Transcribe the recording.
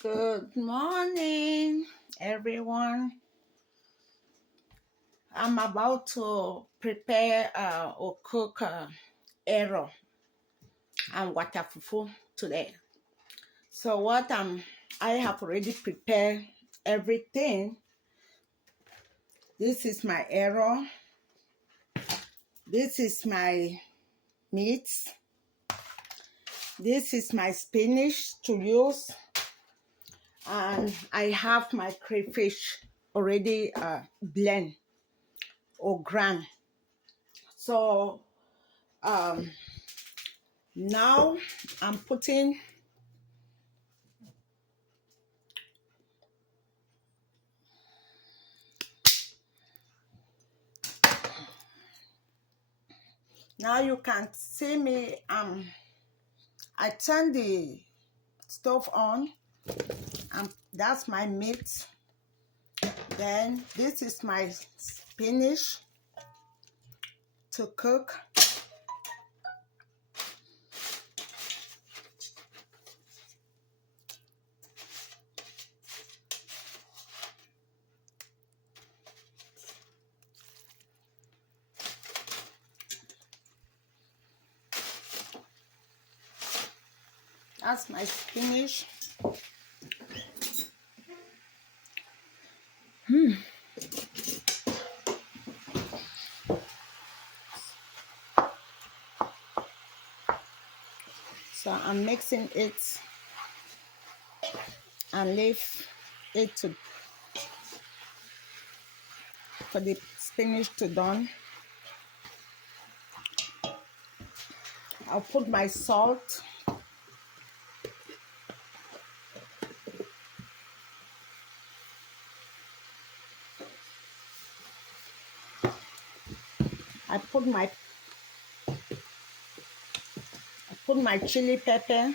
Good morning, everyone. I'm about to prepare or cook ero and water fufu today. So I have already prepared everything. This is my ero. This is my meat. This is my spinach to use, and I have my crayfish already blend or ground. So now I'm putting now you can see me. I turn the stove on, and that's my meat. Then this is my spinach to cook. That's my spinach. So I'm mixing it and leave it for the spinach to done. I'll put my salt. I put my chili pepper.